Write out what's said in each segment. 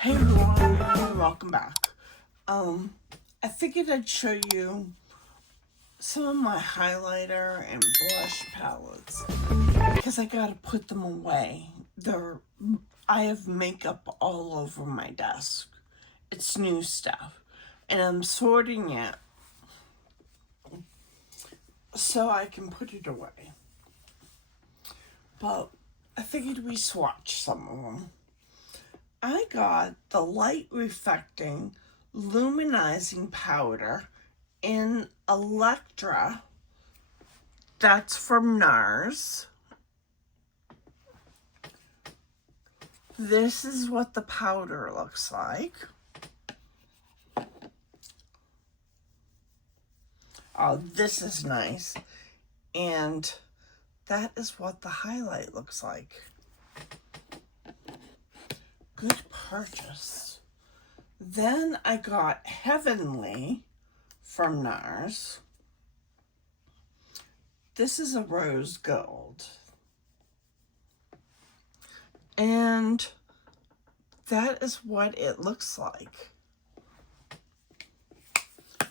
Hey everyone, welcome back. I figured I'd show you some of my highlighter and blush palettes because I gotta put them away. I have makeup all over my desk. It's new stuff, and I'm sorting it so I can put it away. But I figured we swatch some of them. I got the light reflecting luminizing powder in Electra. That's from NARS. This is what the powder looks like. Oh, this is nice. And that is what the highlight looks like. Good purchase. Then I got Heavenly from NARS. This is a rose gold. And that is what it looks like.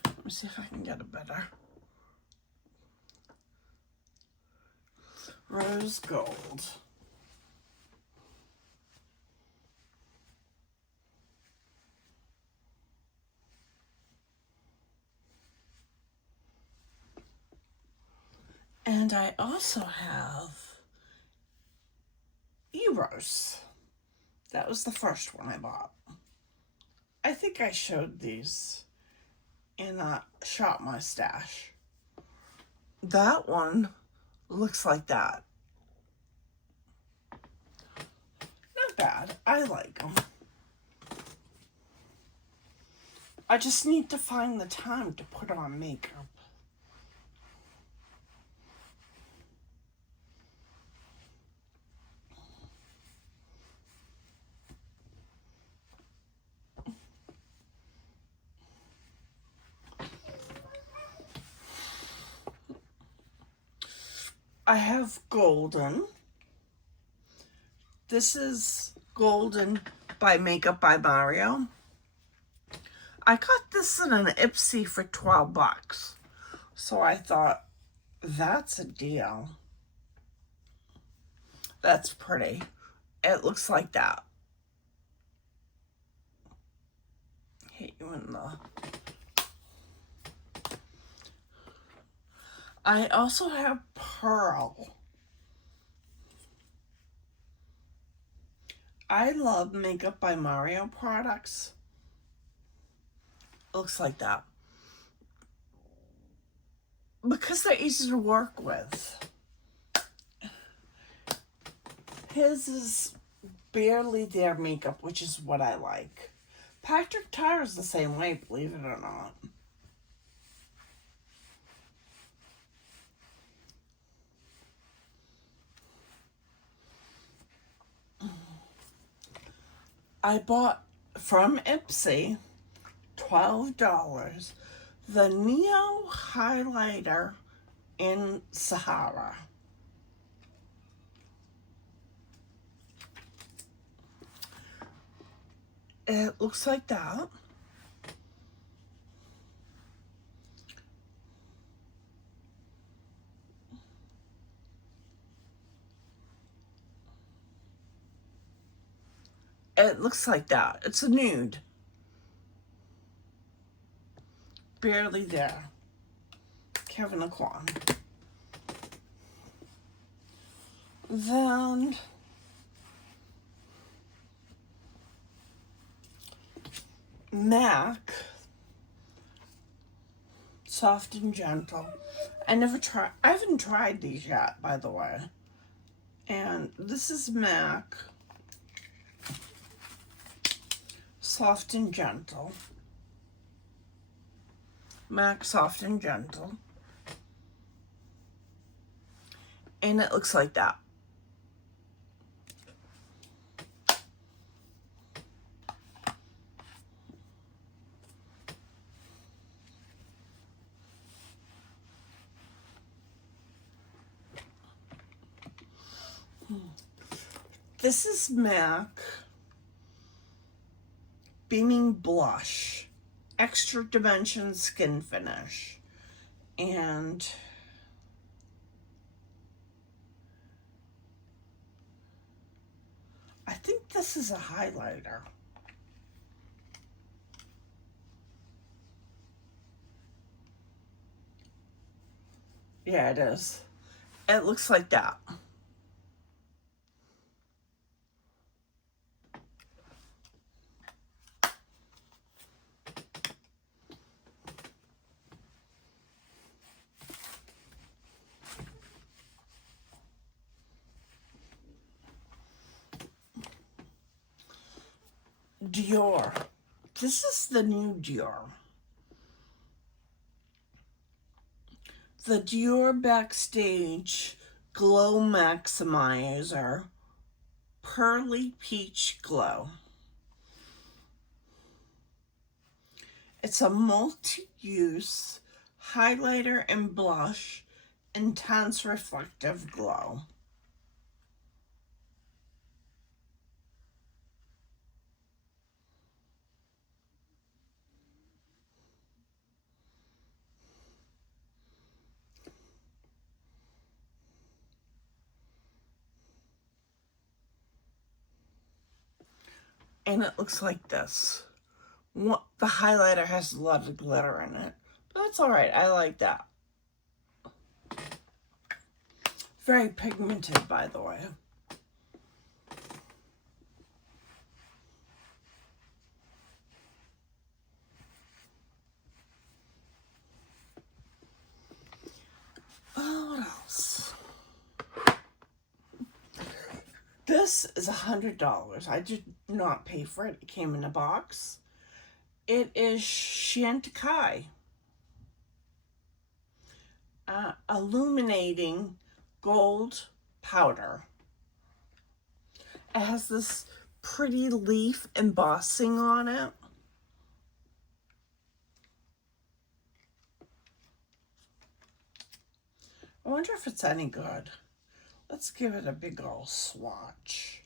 Let me see if I can get it better. Rose gold. And I also have Eros. That was the first one I bought. I think I showed these in Shop My Stash. That one looks like that. Not bad. I like them. I just need to find the time to put on makeup. I have Golden. This is Golden by Makeup by Mario. I got this in an Ipsy for 12 bucks. So I thought, that's a deal. That's pretty. It looks like that. Hit you in the... I also have Pearl. I love Makeup by Mario products. It looks like that. Because they're easy to work with. His is barely their makeup, which is what I like. Patrick Tar is the same way, believe it or not. I bought from Ipsy, $12, the Neo Highlighter in Sahara. It looks like that. It looks like that. It's a nude. Barely there. Kevin Aquan. Then MAC Soft and Gentle. I haven't tried these yet, by the way. And this is MAC Soft and Gentle. MAC Soft and Gentle. And it looks like that. This is MAC Beaming Blush, Extra Dimension Skin Finish. And I think this is a highlighter. Yeah, it is. It looks like that. Dior. This is the new Dior. The Dior Backstage Glow Maximizer Pearly Peach Glow. It's a multi-use highlighter and blush, intense reflective glow. And it looks like this. The highlighter has a lot of glitter in it, but that's all right. I like that. Very pigmented, by the way. Oh, what else? This is $100. I did not pay for it. It came in a box. It is Chantecaille Illuminating Gold Powder. It has this pretty leaf embossing on it. I wonder if it's any good. Let's give it a big old swatch.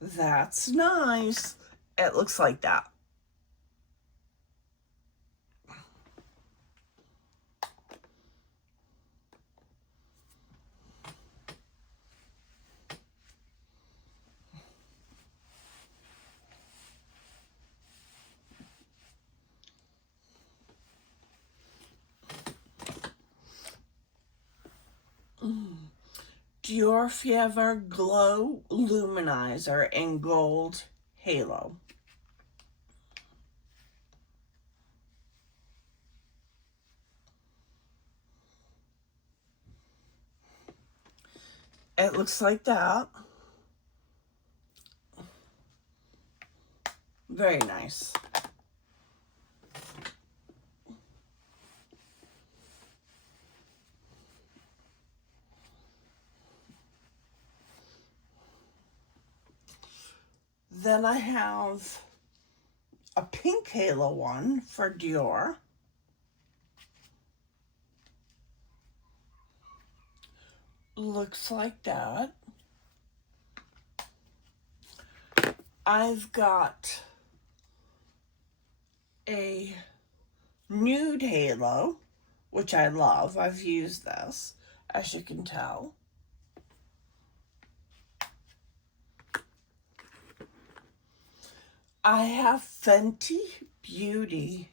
That's nice. It looks like that. Dior Forever Glow Luminizer in Gold Halo. It looks like that. Very nice. Then I have a pink halo one for Dior. Looks like that. I've got a nude halo, which I love. I've used this, as you can tell. I have Fenty Beauty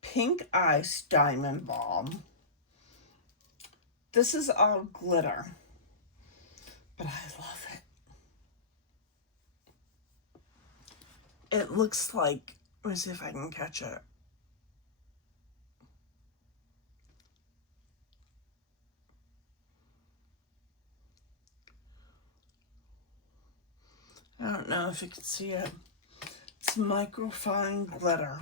Pink Ice Diamond Balm. This is all glitter, but I love it. It looks like, let me see if I can catch it. I don't know if you can see it. It's microfine glitter.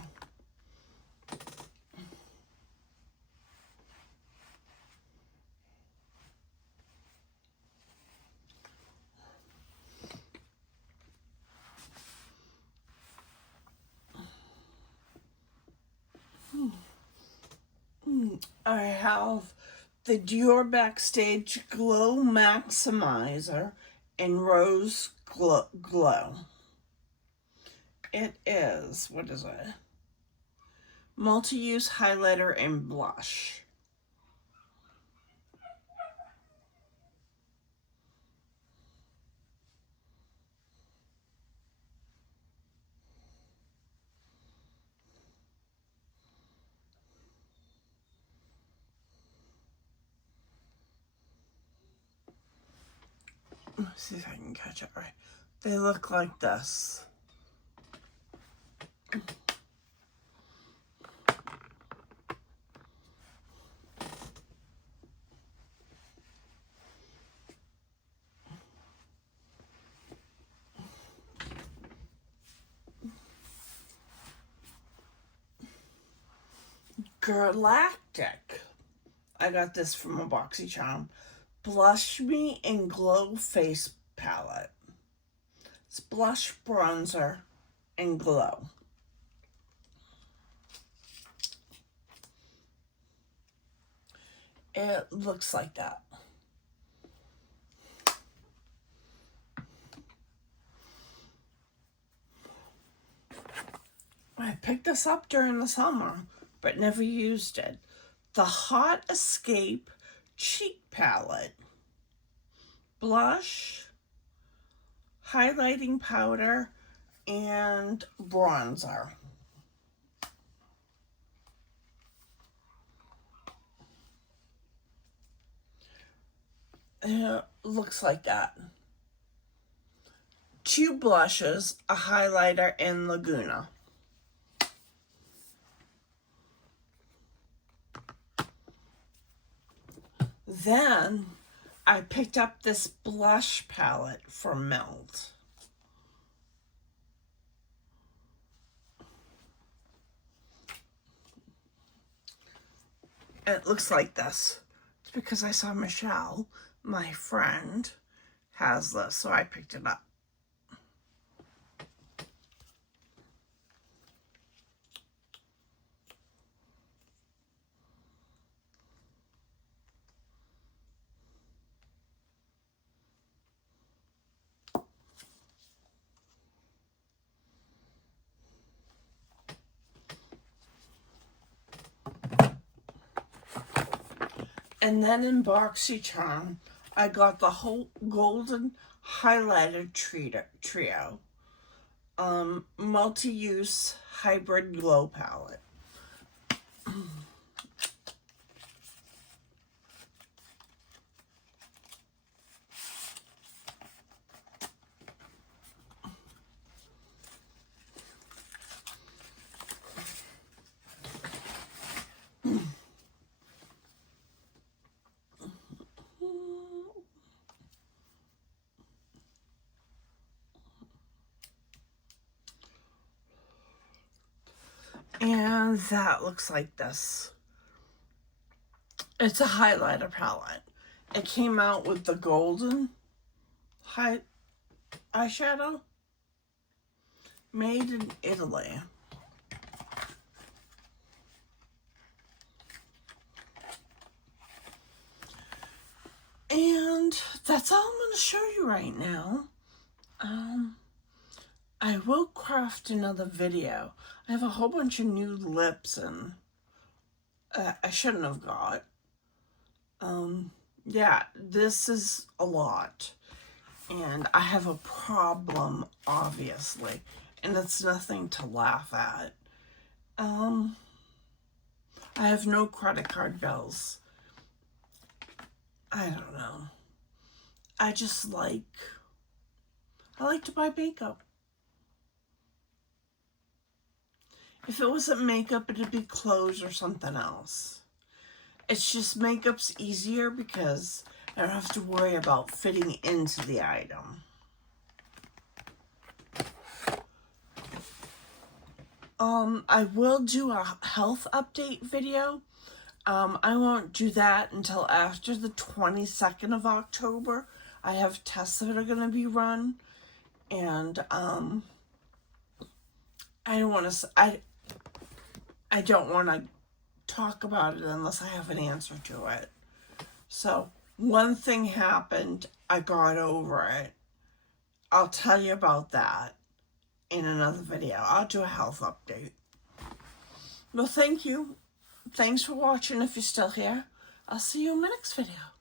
I have the Dior Backstage Glow Maximizer in Rose Glow. It is, what is it? Multi-use highlighter and blush. Let's see if I can catch it right. They look like this. Galactic. I got this from a BoxyCharm. Blush Me and Glow Face Palette. It's blush, bronzer, and glow. It looks like that. I picked this up during the summer, but never used it. The Hot Escape Cheek Palette. Blush, highlighting powder, and bronzer. It looks like that. 2 blushes, a highlighter, and Laguna. Then I picked up this blush palette from Melt. It looks like this. It's because I saw Michelle, my friend, has this, so I picked it up. And then in BoxyCharm, I got the whole golden highlighter trio. Multi-use hybrid glow palette. And that looks like this. It's a highlighter palette. It came out with the golden eyeshadow. Made in Italy. And that's all I'm going to show you right now. I will craft another video. I have a whole bunch of new lips and I shouldn't have got. Yeah, this is a lot. And I have a problem, obviously. And it's nothing to laugh at. I have no credit card bills. I don't know. I like to buy makeup. If it wasn't makeup, it'd be clothes or something else. It's just makeup's easier because I don't have to worry about fitting into the item. I will do a health update video. I won't do that until after the 22nd of October. I have tests that are going to be run. And, I don't want to talk about it unless I have an answer to it. So, one thing happened, I got over it. I'll tell you about that in another video. I'll do a health update. Well, thank you. Thanks for watching if you're still here. I'll see you in my next video.